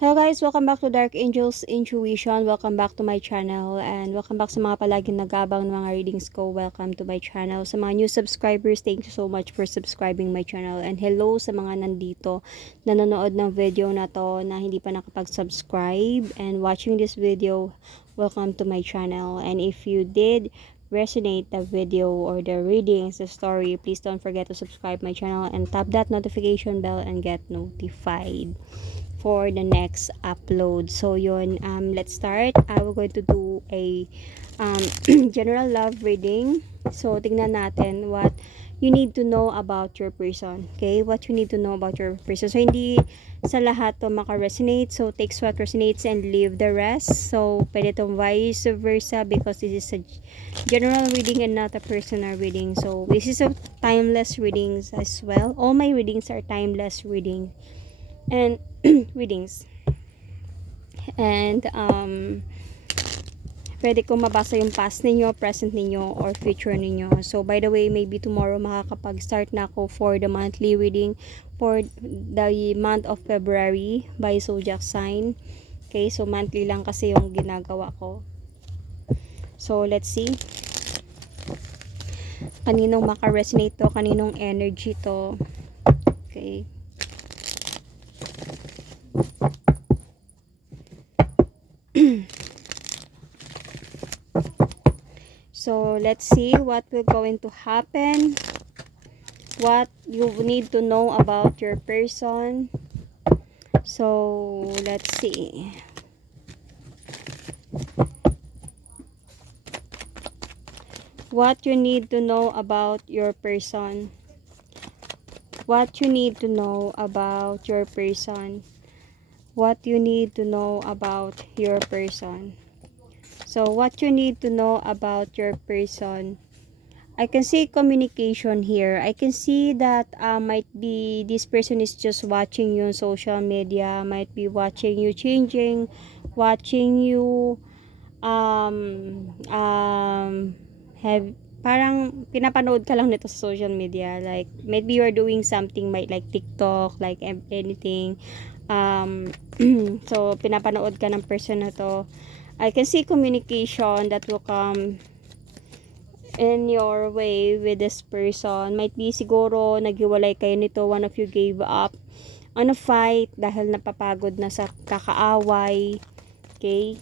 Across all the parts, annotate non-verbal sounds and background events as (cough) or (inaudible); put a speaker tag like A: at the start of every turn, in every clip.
A: Hello guys, welcome back to Dark Angels Intuition. Welcome back to my channel and welcome back sa mga palaging nag-aabang ng mga readings ko. Welcome to my channel. Sa mga new subscribers, thank you so much for subscribing my channel. And hello sa mga nandito nanonood ng video na to na hindi pa nakapag-subscribe and watching this video, welcome to my channel. And if you did resonate the video or the readings, the story, please don't forget to subscribe my channel and tap that notification bell and get notified for the next upload. So yun, um, let's start. I will going to do a um, (clears throat) general love reading. So tingnan natin what you need to know about your person. Okay? What you need to know about your person. So hindi sa lahat to maka-resonate. So takes what resonates and leave the rest. So pwede itong vice versa because this is a general reading and not a personal reading. So this is a timeless readings as well. All my readings are timeless reading. And (clears throat) readings. And um pwede ko mabasa yung past ninyo, present ninyo, or future ninyo. So, by the way, maybe tomorrow makakapag-start na ako for the monthly reading for the month of February by Zodiac sign. Okay, so monthly lang kasi yung ginagawa ko. So, let's see. Kaninong maka-resonate to, kaninong energy to. Okay. So, let's see what will going to happen. What you need to know about your person. So, let's see. What you need to know about your person. What you need to know about your person. What you need to know about your person. So, what you need to know about your person. I can see communication here. I can see that uh, might be this person is just watching you on social media, might be watching you changing, watching you um um have parang pinapanood ka lang nito sa social media like maybe you are doing something might like TikTok like anything um (clears throat) so pinapanood ka ng person na to I can see communication that will come in your way with this person. Might be siguro naghiwalay kayo nito, one of you gave up on a fight dahil napapagod na sa kakaaway. Okay?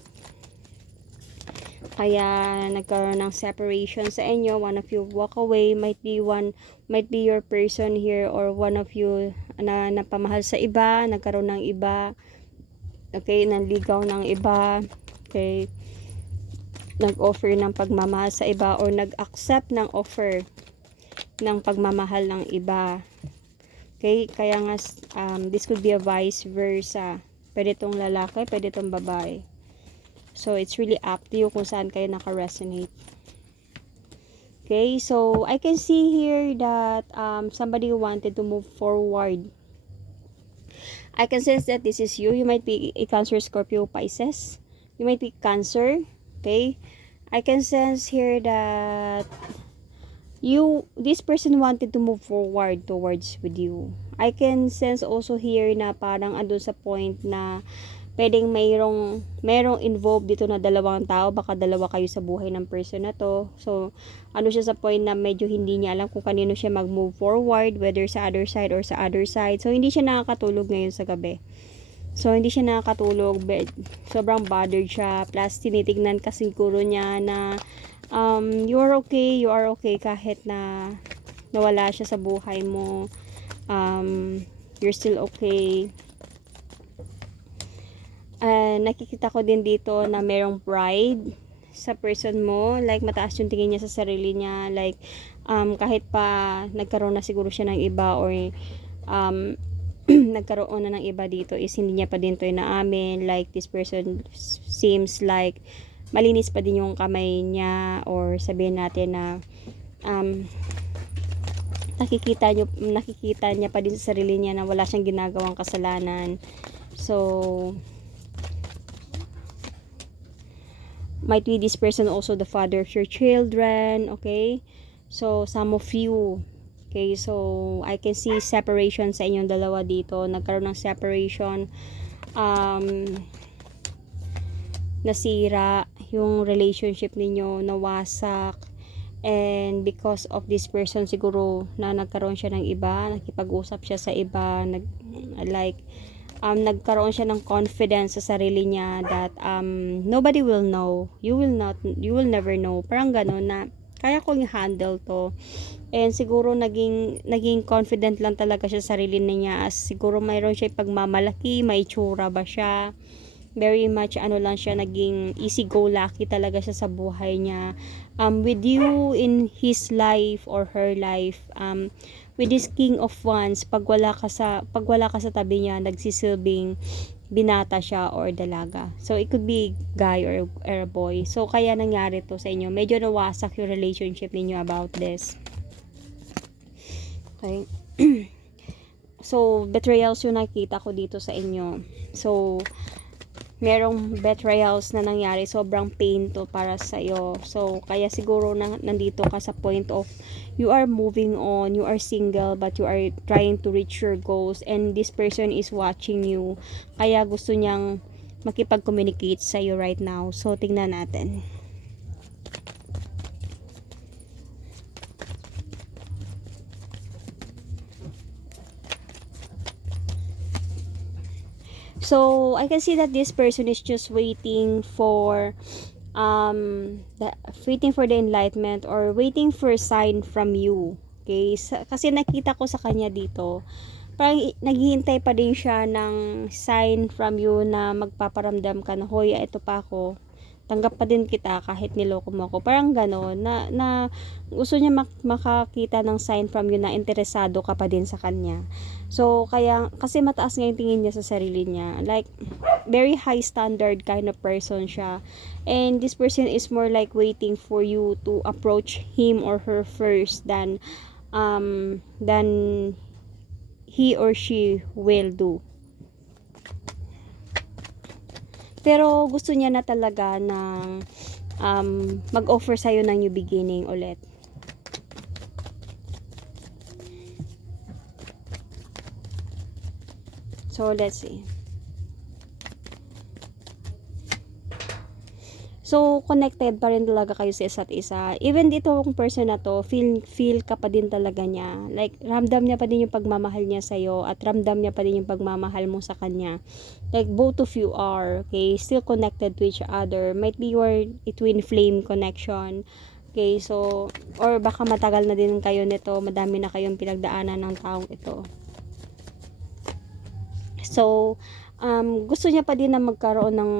A: Kaya nagkaroon ng separation sa inyo, one of you walk away, might be one might be your person here or one of you na napamahal sa iba, nagkaroon ng iba. Okay, nanligaw ng iba Okay. Nag-offer ng pagmamahal sa iba or nag-accept ng offer ng pagmamahal ng iba. Okay, kaya nga um, this could be a vice versa. Pwede tong lalaki, pwede tong babae. So, it's really up to you kung saan kayo naka-resonate. Okay, so I can see here that um, somebody wanted to move forward. I can sense that this is you. You might be a Cancer, Scorpio, Pisces you might be cancer okay? I can sense here that you this person wanted to move forward towards with you. I can sense also here na parang andun sa point na pwedeng mayroong mayroong involved dito na dalawang tao. Baka dalawa kayo sa buhay ng person na to. So ano siya sa point na medyo hindi niya alam kung kanino siya mag-move forward whether sa other side or sa other side. So hindi siya nakakatulog ngayon sa gabi So, hindi siya nakakatulog. Sobrang bothered siya. Plus, tinitignan kasi siguro niya na um, you are okay, you are okay kahit na nawala siya sa buhay mo. Um, you're still okay. Uh, nakikita ko din dito na merong pride sa person mo. Like, mataas yung tingin niya sa sarili niya. Like, um, kahit pa nagkaroon na siguro siya ng iba or um, (clears throat) nagkaroon na ng iba dito is hindi niya pa din to inaamin like this person seems like malinis pa din yung kamay niya or sabihin natin na um, nakikita niyo nakikita niya pa din sa sarili niya na wala siyang ginagawang kasalanan. So might be this person also the father of your children okay? So some of you Okay, so I can see separation sa inyong dalawa dito. Nagkaroon ng separation. um, nasira yung relationship ninyo nawasak and because of this person siguro na nagkaroon siya ng iba nakipag-usap siya sa iba nag like um nagkaroon siya ng confidence sa sarili niya that um nobody will know you will not you will never know parang gano'n na kaya kong i-handle to. And siguro naging naging confident lang talaga siya sa sarili niya. As siguro mayroon siya pagmamalaki may tsura ba siya. Very much ano lang siya naging easy go lucky talaga siya sa buhay niya. Um with you in his life or her life um with this king of wands pag wala ka sa pag wala ka sa tabi niya nagsisilbing binata siya or dalaga. So it could be guy or, or a boy. So kaya nangyari to sa inyo. Medyo nawasak yung relationship ninyo about this. Okay. (clears throat) So betrayals yung nakita ko dito sa inyo. So merong betrayals na nangyari, sobrang pain to para sa iyo. So, kaya siguro na, nandito ka sa point of you are moving on, you are single, but you are trying to reach your goals and this person is watching you. Kaya gusto niyang makipag-communicate sa iyo right now. So, tingnan natin. So, I can see that this person is just waiting for um the, waiting for the enlightenment or waiting for a sign from you. Okay? Sa, kasi nakita ko sa kanya dito, parang naghihintay pa din siya ng sign from you na magpaparamdam ka na, hoy, ito pa ako. Tanggap pa din kita kahit niloko mo ako. Parang gano'n, na, na gusto niya mak- makakita ng sign from you na interesado ka pa din sa kanya. So, kaya, kasi mataas nga yung tingin niya sa sarili niya. Like, very high standard kind of person siya. And this person is more like waiting for you to approach him or her first than, um, than he or she will do. Pero gusto niya na talaga ng um, mag-offer sa'yo ng new beginning ulit. So, let's see. So, connected pa rin talaga kayo sa isa't isa. Even dito yung person na to, feel, feel ka pa din talaga niya. Like, ramdam niya pa din yung pagmamahal niya sa'yo at ramdam niya pa din yung pagmamahal mo sa kanya. Like, both of you are, okay, still connected to each other. Might be your twin flame connection. Okay, so, or baka matagal na din kayo nito, madami na kayong pinagdaanan ng taong ito. So, um, gusto niya pa din na magkaroon ng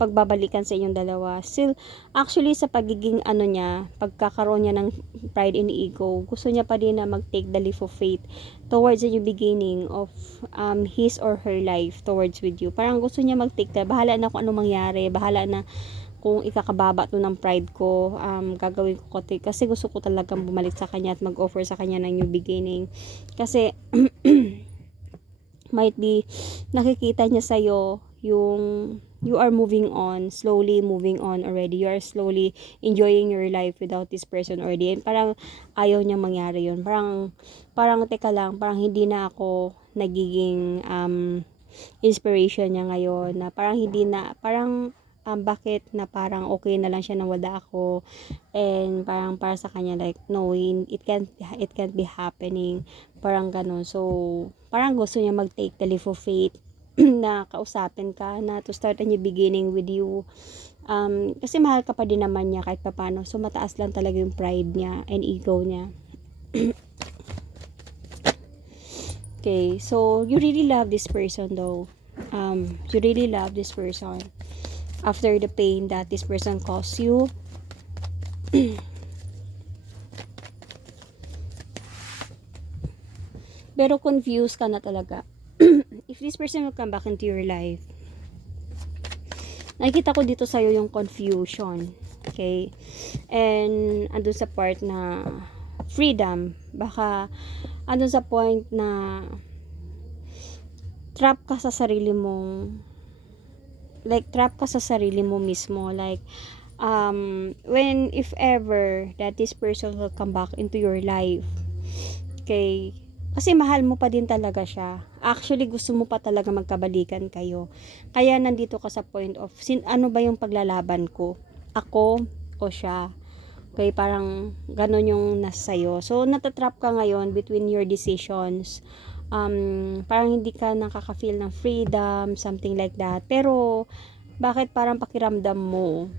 A: pagbabalikan sa inyong dalawa. Still, actually sa pagiging ano niya, pagkakaroon niya ng pride and ego, gusto niya pa din na mag-take the leap of faith towards the new beginning of um, his or her life towards with you. Parang gusto niya mag-take the, bahala na kung ano mangyari, bahala na kung ikakababa to ng pride ko, um, gagawin ko kote. Kasi gusto ko talagang bumalik sa kanya at mag-offer sa kanya ng new beginning. Kasi, (clears throat) might be, nakikita niya sa'yo yung you are moving on, slowly moving on already. You are slowly enjoying your life without this person already. And parang ayaw niya mangyari yun. Parang, parang teka lang, parang hindi na ako nagiging um, inspiration niya ngayon. Na parang hindi na, parang um, bakit na parang okay na lang siya na wala ako and parang para sa kanya like no it can't it can't be happening parang ganun so parang gusto niya mag take the leap of faith (clears throat) na kausapin ka na to start a new beginning with you. Um, kasi mahal ka pa din naman niya kahit papano so mataas lang talaga yung pride niya and ego niya. (clears throat) Okay so you really love this person though. Um, you really love this person. After the pain that this person caused you. (clears throat) Pero confused ka na talaga (clears throat) if this person will come back into your life, nakikita ko dito sa'yo yung confusion. Okay? And, andun sa part na freedom. Baka, andun sa point na trap ka sa sarili mong like, trap ka sa sarili mo mismo. Like, um, when, if ever, that this person will come back into your life, okay, kasi mahal mo pa din talaga siya. Actually, gusto mo pa talaga magkabalikan kayo. Kaya nandito ka sa point of, sin, ano ba yung paglalaban ko? Ako o siya? Okay, parang ganon yung nasa sa'yo. So, natatrap ka ngayon between your decisions. Um, parang hindi ka nakaka-feel ng freedom, something like that. Pero, bakit parang pakiramdam mo?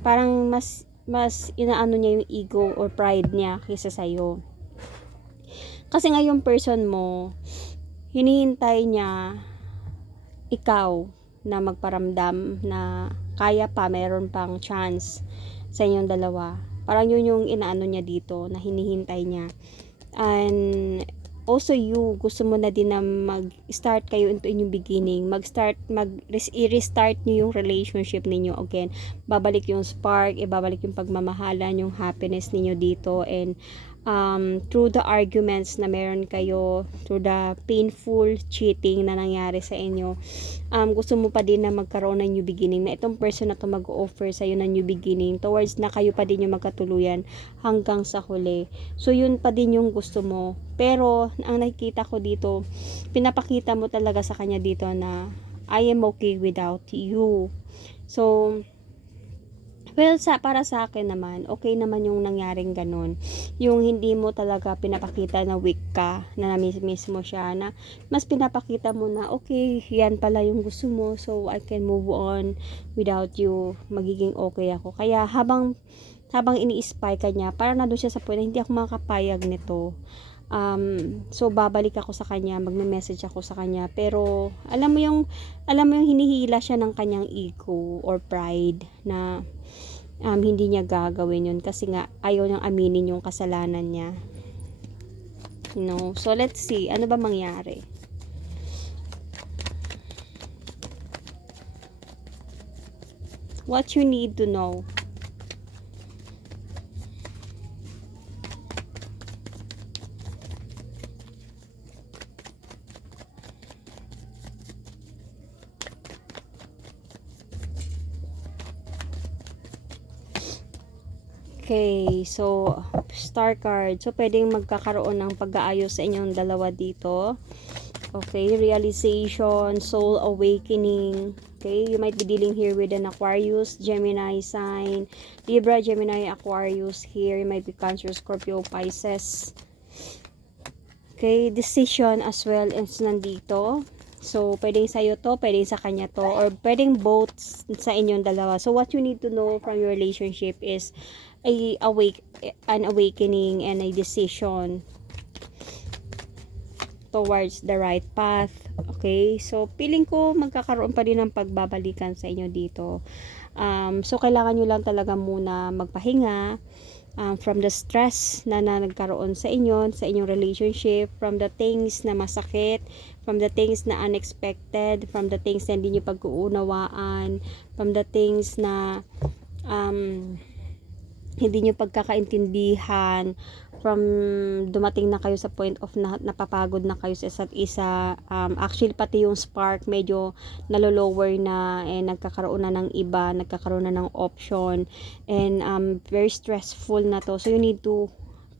A: Parang mas, mas inaano niya yung ego or pride niya kaysa sa'yo. Kasi nga yung person mo, hinihintay niya ikaw na magparamdam na kaya pa, mayroon pang chance sa inyong dalawa. Parang yun yung inaano niya dito na hinihintay niya. And also you, gusto mo na din na mag-start kayo into new beginning. Mag-start, mag-restart niyo yung relationship ninyo again. Babalik yung spark, ibabalik yung pagmamahalan, yung happiness ninyo dito. And um, through the arguments na meron kayo, through the painful cheating na nangyari sa inyo, um, gusto mo pa din na magkaroon ng new beginning, na itong person na to mag-offer sa'yo ng new beginning, towards na kayo pa din yung magkatuluyan hanggang sa huli. So, yun pa din yung gusto mo. Pero, ang nakikita ko dito, pinapakita mo talaga sa kanya dito na, I am okay without you. So, Well, sa, para sa akin naman, okay naman yung nangyaring ganun. Yung hindi mo talaga pinapakita na weak ka, na namiss mo siya, na mas pinapakita mo na, okay, yan pala yung gusto mo, so I can move on without you, magiging okay ako. Kaya habang, habang ini-spy ka niya, para na doon siya sa point na hindi ako makakapayag nito. Um, so babalik ako sa kanya, magme-message ako sa kanya, pero alam mo yung alam mo yung hinihila siya ng kanyang ego or pride na um, hindi niya gagawin yun kasi nga ayaw niyang aminin yung kasalanan niya. No. So, let's see. Ano ba mangyari? What you need to know. Okay, so star card. So pwedeng magkakaroon ng pag-aayos sa inyong dalawa dito. Okay, realization, soul awakening. Okay, you might be dealing here with an Aquarius, Gemini sign, Libra, Gemini, Aquarius here. You might be Cancer, Scorpio, Pisces. Okay, decision as well is nandito. So, pwedeng sa'yo to, pwedeng sa kanya to, or pwedeng both sa inyong dalawa. So, what you need to know from your relationship is a awake an awakening and a decision towards the right path. Okay? So, feeling ko magkakaroon pa din ng pagbabalikan sa inyo dito. Um, so, kailangan nyo lang talaga muna magpahinga um, from the stress na, na nagkaroon sa inyo, sa inyong relationship, from the things na masakit, from the things na unexpected, from the things na hindi nyo pag-uunawaan, from the things na um, hindi nyo pagkakaintindihan from dumating na kayo sa point of na, napapagod na kayo sa isa't isa. Um, actually pati yung spark medyo nalolower na and nagkakaroon na ng iba nagkakaroon na ng option. And um, very stressful na to. So you need to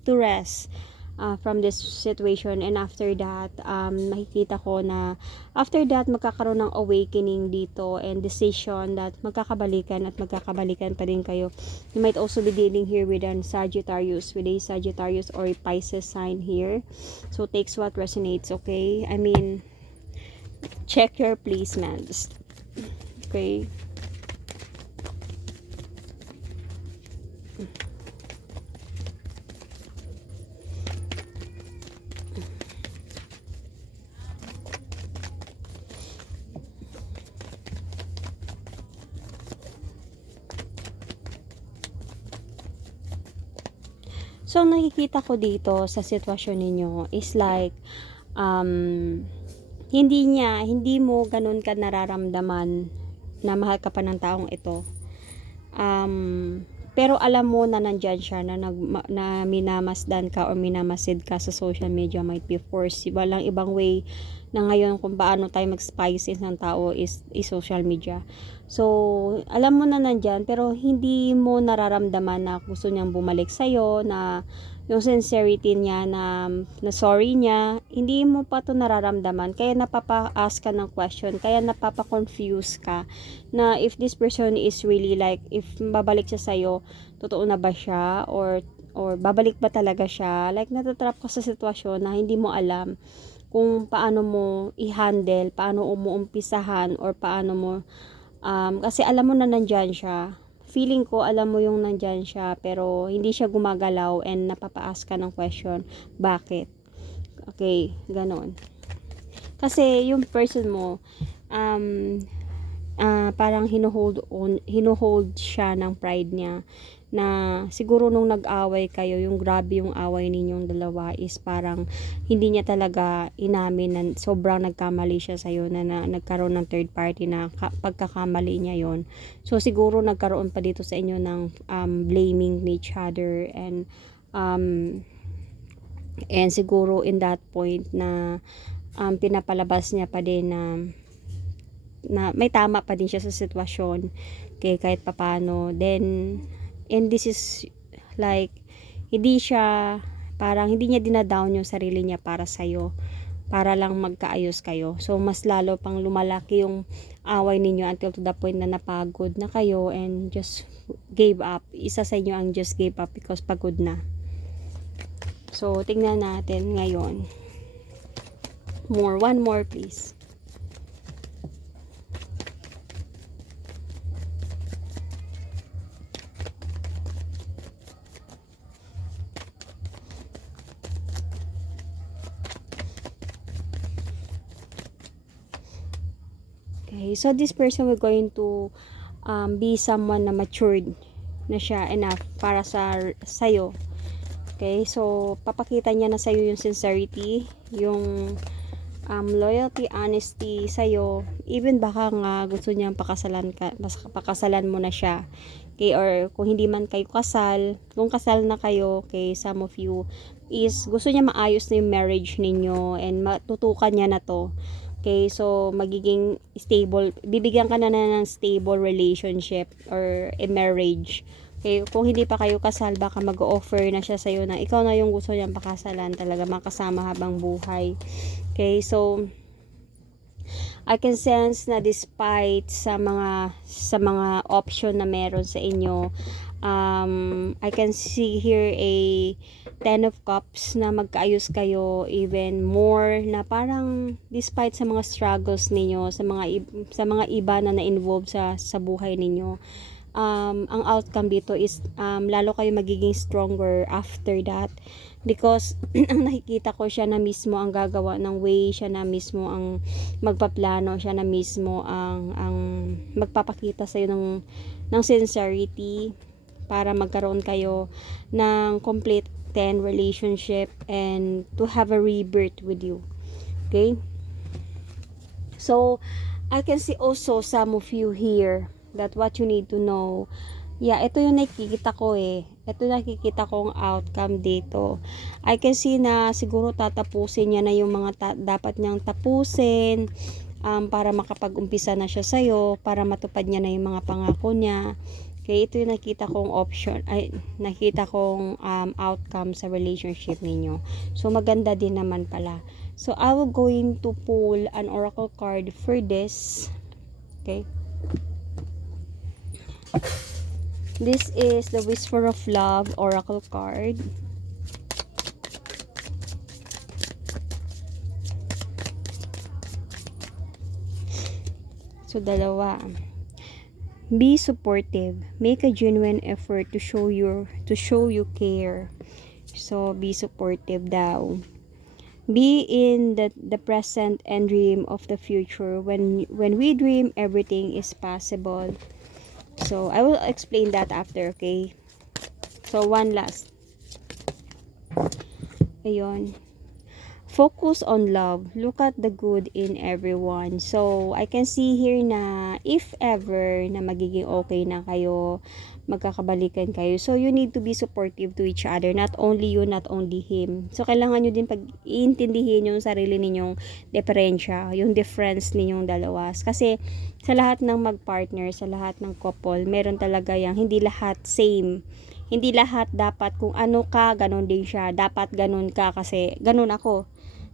A: to rest uh, from this situation. And after that um, nakikita ko na after that magkakaroon ng awakening dito and decision that magkakabalikan at magkakabalikan pa din kayo. You might also be dealing here with an Sagittarius with a Sagittarius or a Pisces sign here. So takes what resonates okay? I mean check your placements okay So, nakikita ko dito sa sitwasyon ninyo is like, um, hindi niya, hindi mo ganun ka nararamdaman na mahal ka pa ng taong ito. Um, pero alam mo na nandyan siya na, nag, na minamasdan ka or minamasid ka sa social media might be force. Walang ibang way na ngayon kung paano tayo mag-spice ng tao is, is social media. So, alam mo na nandyan, pero hindi mo nararamdaman na gusto niyang bumalik sa'yo, na yung sincerity niya na, na sorry niya, hindi mo pa to nararamdaman. Kaya napapa-ask ka ng question, kaya napapa-confuse ka na if this person is really like, if babalik siya sa'yo, totoo na ba siya? Or, or babalik ba talaga siya? Like, natatrap ka sa sitwasyon na hindi mo alam kung paano mo i-handle, paano mo or paano mo, um, kasi alam mo na nandyan siya. Feeling ko alam mo yung nandyan siya pero hindi siya gumagalaw and napapa-ask ka ng question bakit? Okay ganon. Kasi yung person mo um ah, parang hinuhold on hinuhold siya ng pride niya na siguro nung nag-away kayo yung grabe yung away ninyong dalawa is parang hindi niya talaga inamin na sobrang nagkamali siya sa'yo na, na nagkaroon ng third party na ka, pagkakamali niya yon so siguro nagkaroon pa dito sa inyo ng um, blaming each other and um, and siguro in that point na um, pinapalabas niya pa din na na may tama pa din siya sa sitwasyon kay kahit papano then and this is like hindi siya parang hindi niya dinadown yung sarili niya para sa'yo para lang magkaayos kayo. So mas lalo pang lumalaki yung away ninyo until to the point na napagod na kayo and just gave up. Isa sa inyo ang just gave up because pagod na. So tingnan natin ngayon. More one more please Okay, so this person will going to um, be someone na matured na siya enough para sa sa'yo. Okay, so papakita niya na sa'yo yung sincerity, yung um, loyalty, honesty sa'yo. Even baka nga gusto niyang pakasalan ka, pakasalan mo na siya. Okay, or kung hindi man kayo kasal, kung kasal na kayo, okay, some of you is gusto niya maayos na yung marriage ninyo and matutukan niya na to. Okay, so magiging stable, bibigyan ka na, na ng stable relationship or a marriage. Okay, kung hindi pa kayo kasal, baka mag-offer na siya sa'yo na ikaw na yung gusto niyang pakasalan talaga, makasama habang buhay. Okay, so I can sense na despite sa mga sa mga option na meron sa inyo, um, I can see here a Ten of Cups na magkaayos kayo even more na parang despite sa mga struggles ninyo sa mga sa mga iba na na-involve sa sa buhay ninyo um, ang outcome dito is um, lalo kayo magiging stronger after that. Because (clears throat) ang nakikita ko siya na mismo ang gagawa ng way siya na mismo ang magpaplano siya na mismo ang ang magpapakita sa ng ng sincerity para magkaroon kayo ng complete 10 relationship and to have a rebirth with you. Okay? So I can see also some of you here that what you need to know. Yeah ito yung nakikita ko eh. Ito nakikita kong outcome dito. I can see na siguro tatapusin niya na yung mga ta- dapat niyang tapusin um, para makapag-umpisa na siya sa'yo para matupad niya na yung mga pangako niya kaya ito yung nakita kong option, ay nakita kong um, outcome sa relationship ninyo. So maganda din naman pala. So I will going to pull an oracle card for this. Okay. This is the Whisper of Love oracle card. So dalawa. Be supportive. Make a genuine effort to show your to show you care. So be supportive daw. Be in the, the present and dream of the future. When when we dream, everything is possible. So I will explain that after, okay? So one last. Ayun. Focus on love. Look at the good in everyone. So, I can see here na if ever na magiging okay na kayo, magkakabalikan kayo. So, you need to be supportive to each other. Not only you, not only him. So, kailangan nyo din pag-iintindihin yung sarili ninyong diferensya, yung difference ninyong dalawa. Kasi, sa lahat ng mag-partner, sa lahat ng couple, meron talaga yung hindi lahat same hindi lahat dapat kung ano ka, ganun din siya. Dapat ganun ka kasi ganun ako.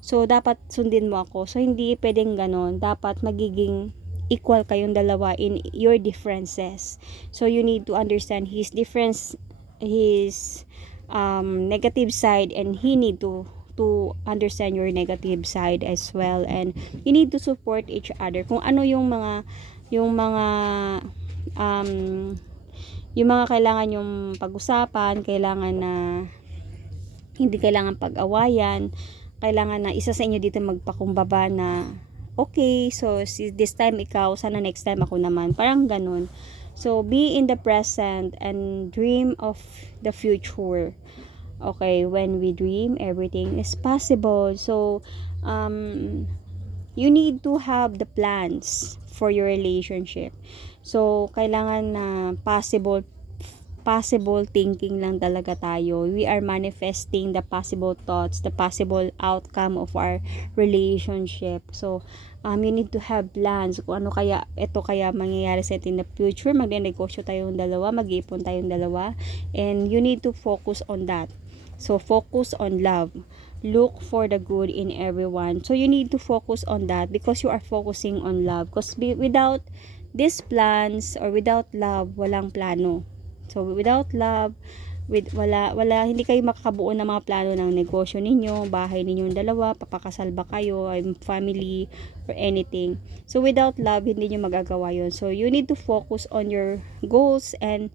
A: So, dapat sundin mo ako. So, hindi pwedeng ganun. Dapat magiging equal kayong dalawa in your differences. So, you need to understand his difference, his um, negative side, and he need to to understand your negative side as well. And you need to support each other. Kung ano yung mga, yung mga, um, yung mga kailangan yung pag-usapan, kailangan na hindi kailangan pag-awayan, kailangan na isa sa inyo dito magpakumbaba na okay, so this time ikaw, sana next time ako naman. Parang ganun. So, be in the present and dream of the future. Okay, when we dream, everything is possible. So, um, you need to have the plans for your relationship. So, kailangan na possible possible thinking lang talaga tayo. We are manifesting the possible thoughts, the possible outcome of our relationship. So, um, you need to have plans kung ano kaya, ito kaya mangyayari sa atin in the future. Magne-negosyo tayong dalawa, mag-iipon tayong dalawa. And you need to focus on that. So, focus on love. Look for the good in everyone. So, you need to focus on that because you are focusing on love. Because without these plans or without love, walang plano. So, without love, with wala wala hindi kayo makakabuo ng mga plano ng negosyo ninyo, bahay ninyong dalawa, papakasal ba kayo, um, family or anything. So without love hindi niyo magagawa 'yon. So you need to focus on your goals and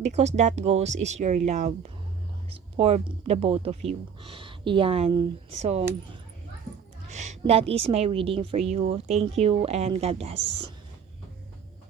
A: because that goals is your love for the both of you. Yan. So that is my reading for you. Thank you and God bless.